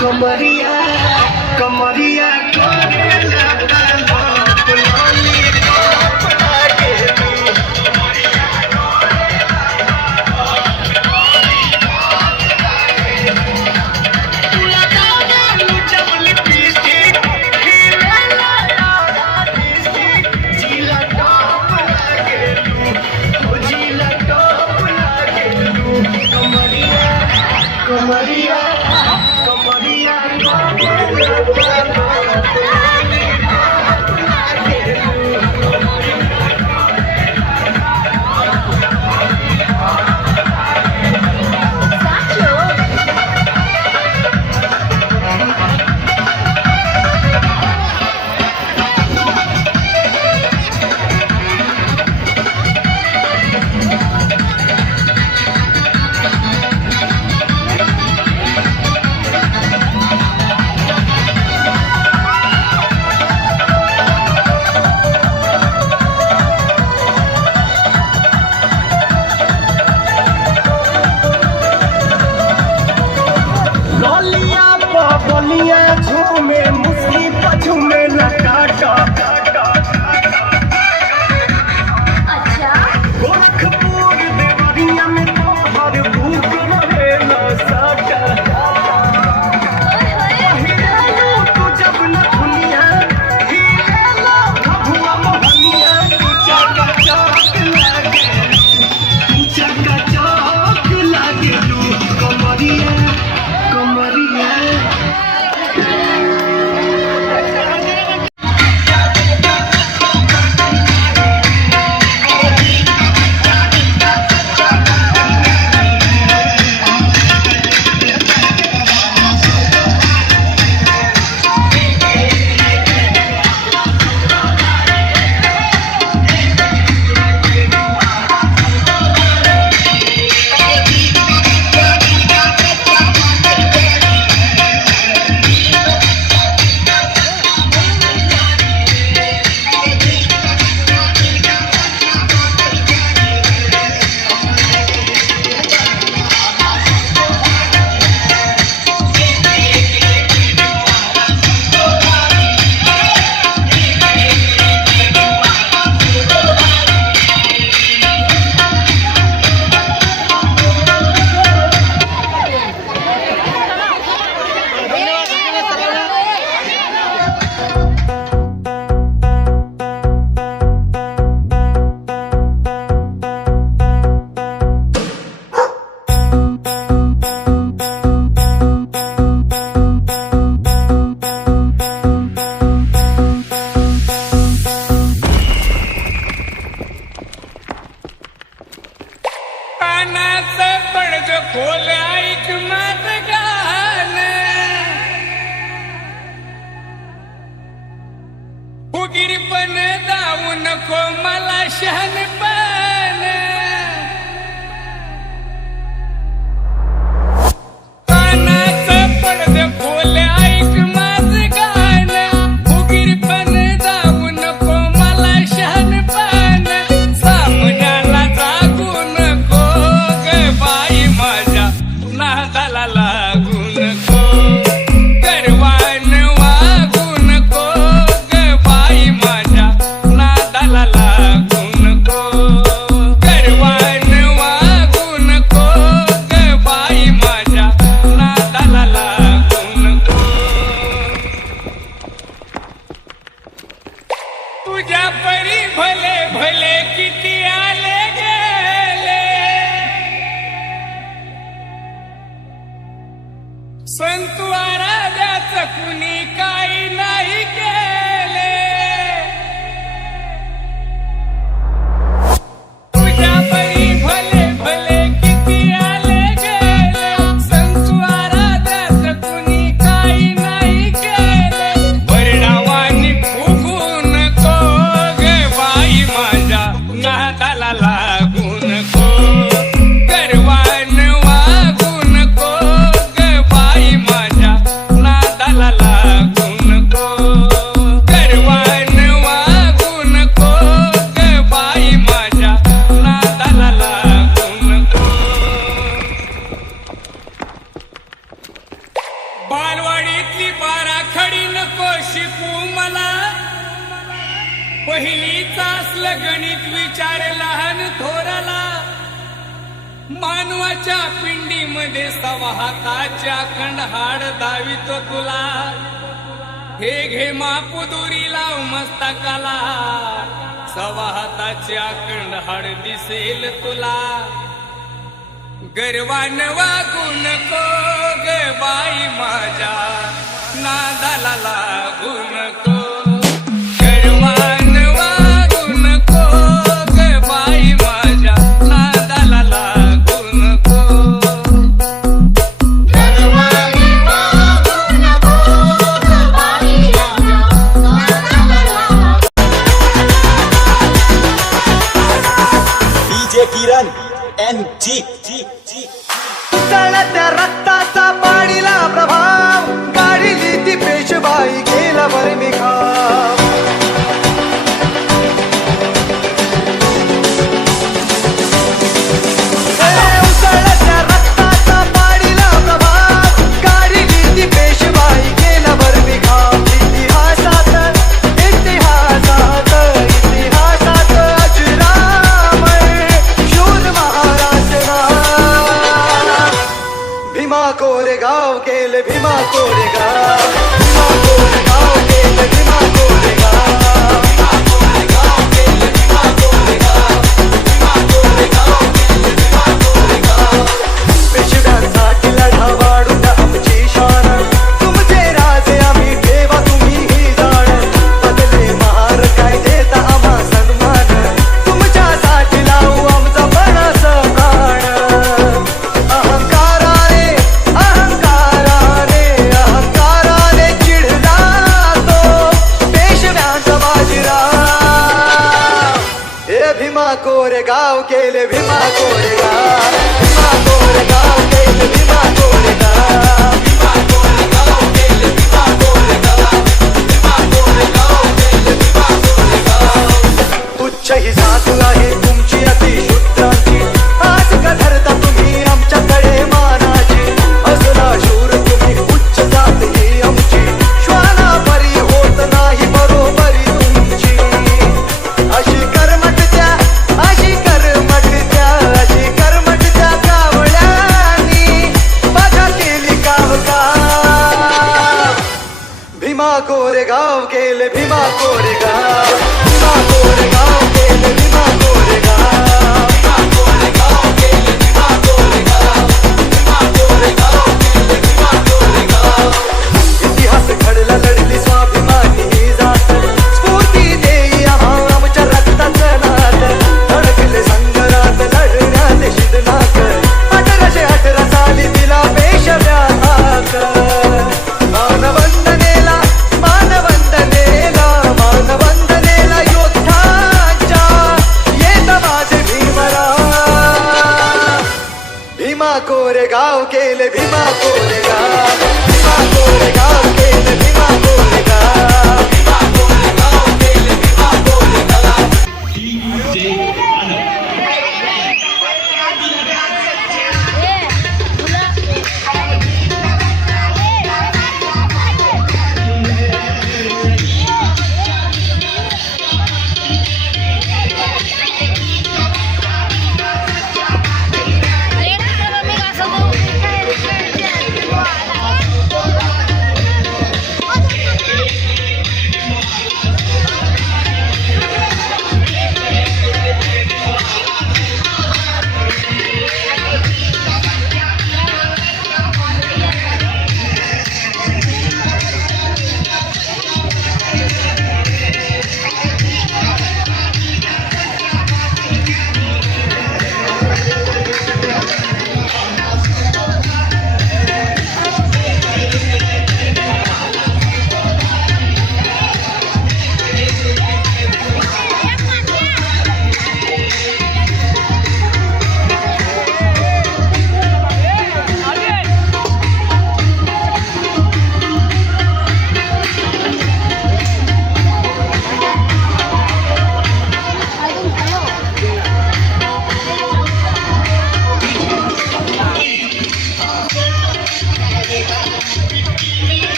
कमरिया कमरिया कमरिया कमरिया बलिया झूमे मुस्लिम झूमे लटाटा अच्छा गोरखपुर देवरिया में तो हर भूख रहे न साटा तू जब न दुनिया हिलेला भभुआ मोहनिया तू चका चौक लागे तू कमरिया कमरिया उगिरपण दाऊ नको मला शहाणपण कानाचं पडदं खोल ऐक माझं गाणं उगिरपण दाऊ नको मला शहाणपण सामन्याला जागू नको ग बाई माझ्या नादाला लागू नको करवान वागू नको ग बाई माझ्या नादाला लागू नको करवान वागू नको ग बाई माझ्या नादाला लागू नको तुझ्या परी भले भले किती आले गेले संतवारा व्याच कुणी काही नाही केले तुझ्या परी भले भले किती आले गेले संतवारा व्याच कुणी काही नाही केले बरडावानी फुगू नको ग बाई माझ्या नादाला लागू नको करवान वागू नको ग बाई माझ्या नादाला लागू मानवाच्या पिंडीमध्ये सवा हाताच्या खंडहाड दावितो तुला. हे घे मापुदुरी लाव मस्तकाला, सवा हाताच्या खंडहाड दिसेल तुला. गर्वान वागू नको ग बाई माझ्या, नादाला लागू नको. गर्वान वागू नको ग बाई माझ्या, नादाला लागू नको. डीजे किरण NG. उसळत्या रक्ताचा पाडीला प्रभाव, काढिली ती पेशवाई गेला वर निघाव. उसळत्या रक्ताचा पाडीला प्रभाव, काढिली ती पेशवाई गेला वर निघाव. इतिहासात इतिहासात इतिहासात अजरामर शूर महाराज भीमा कोरेगाव केले भीमा कोरेगाव, भीमा कोरेगाव केले भीमा कोरेगाव, भीमा कोरेगाव केले भीमा कोरेगाव, भीमा कोरेगाव केले भीमा कोरेगाव. पेशव्यांसाठी लढा वाढून आमची शान, तुमचे राजे आम्ही ठेवा तुम्ही ही जाण. बदले महार काय देता आम्हा सन्मान, तुमच्यासाठी लावू आमचा पणास प्राण. अहंकाराने अहंकाराने अहंकाराने चिडला तो पेशव्यांचा बाजीराव. हे भीमा कोरेगाव केले भीमा कोरेगाव, भीमा कोरेगाव केले भीमा कोरेगाव, भीमा कोरेगाव केले भीमा कोरेगाव, भीमा कोरेगाव केले भीमा कोरेगाव. उच्च ही सासू आहे तुमची अतिशूद्रांची, आज का धरता तुम्ही आमच्याकडे मानाची. असला शूर तुम्ही उच्च जात ही आमची, श्वाना परी होत नाही बरोबरी तुमची. अशी कर्मट त्या अशी कर्मट त्या अशी कर्मट त्या कावळ्यांनी बघा केली गाव गाव. भीमा कोरेगाव केले भीमा कोरेगाव, भीमा कोरेगाव केले भीमा कोरेगाव, भीमा कोरेगाव केले भीमा कोरेगाव, भीमा कोरेगाव केले भीमा कोरेगाव. इतिहास घडला लढली स्वाभिमानी ही जात, स्फूर्ती देई आम्हा आमच्या रक्ताचं नात. धडकले संग्रात लढण्यात शिदनाक, 1818 साली दिला पेशव्या हाक. मानवंदनेला मानवंदनेला मानवंदनेला योद्धाच्या येत माझे भीमराव. भीमा कोरेगाव केले भीमा कोरेगाव, भीमा कोरेगाव केले भीमा कोरेगाव, भीमा कोरेगाव केले भीमा कोरेगाव.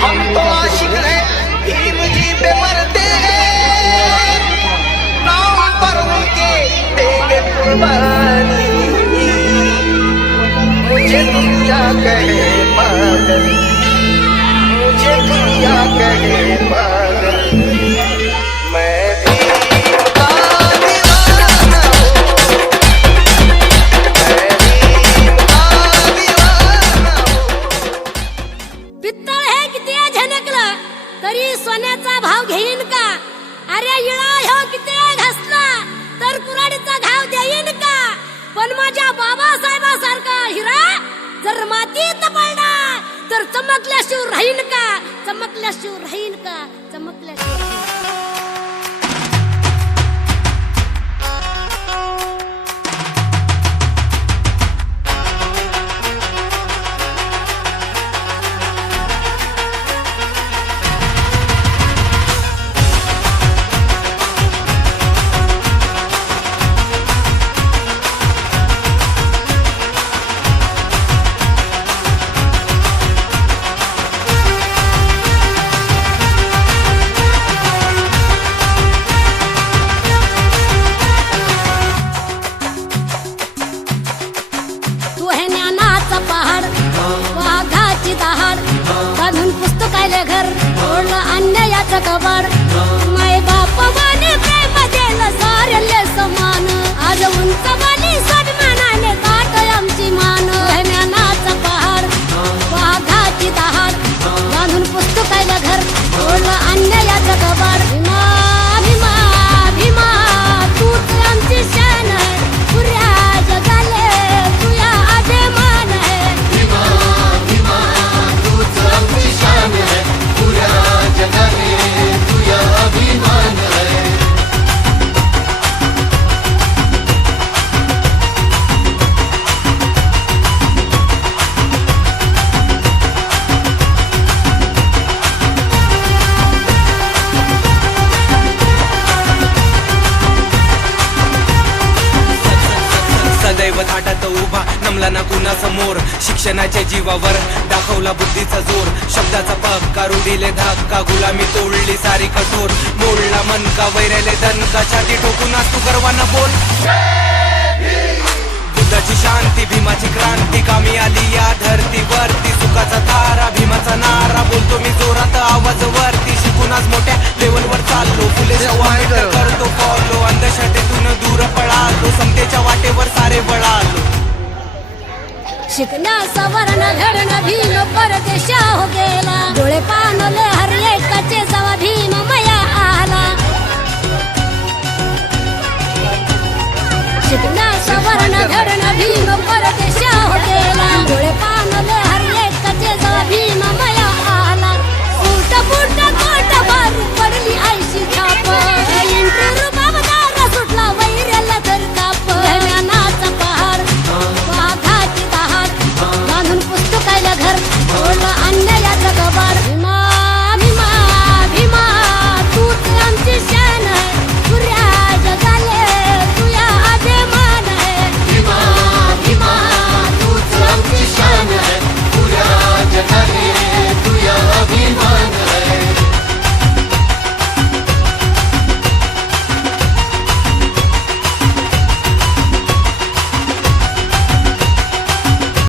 हम तो आशिक हैं भीम जी पे मरते हैं, नाम पर उनके देंगे कुर्बानी। मुझे दुनिया कहे पागल, मुझे दुनिया कहे पागल, मैं भीम का दीवाना हूँ, मैं भीम का दीवाना हूँ। पित्तळ हे किती झनकलं तरी सोन्याचा भाव घेईन का? अरे इळा ह्यो किती घसला तर कुऱ्हाडीचा घाव देईन का? पण माझ्या बाबासाहेबासारखा हिरा जर मातीत पडला तर चमकल्याशिव राहीन का? चमकल्याशिव राहीन का? चमकल्याशिव तू हे ज्ञानाचा पहाड वाघाची दहाड बांधून पुस्तकाले घर ओढलं अन्यायाचं कबाड माय बाप वाणी प्रेम दिलं सारले समान आज उंच वाणी सन्मानाने ताट आमची मान हे ज्ञानाचा पहाड वाघाची दहाड बांधून पुस्तकाले घर ओढलं अन्यायाचं कबाड भीमा भीमा भीमा तूच आमची शान आहे पुऱ्या जगाले तुया अभिमान आहे सदैव थाटात उभा नमला ना कुणासमोर शिक्षणाच्या जीवावर दाखवला बुद्धीचा जोर शब्दाचा पक्का रुढीले धक्का गुलामी तोडली सारी कठोर मोडला मनका वैरले दणका छाती ठोकून तू गर्वानं बोल बुद्धाची शांती भीमाची क्रांती कामी आली या धरतीवरती सुखाचा तारा भीमाचा नारा बोलतो मी जोरात आवाज वरती शिकून आज मोठ्या लेवलवर चाललो फुलेच्या वाट करतो फॉलो अंधश्रद्धेतून दूर पळालो समतेच्या वाटेवर सारे वळालो शिकण्या सवर्ण घडण भीम परदेशा हो गेला डोळे पानले हर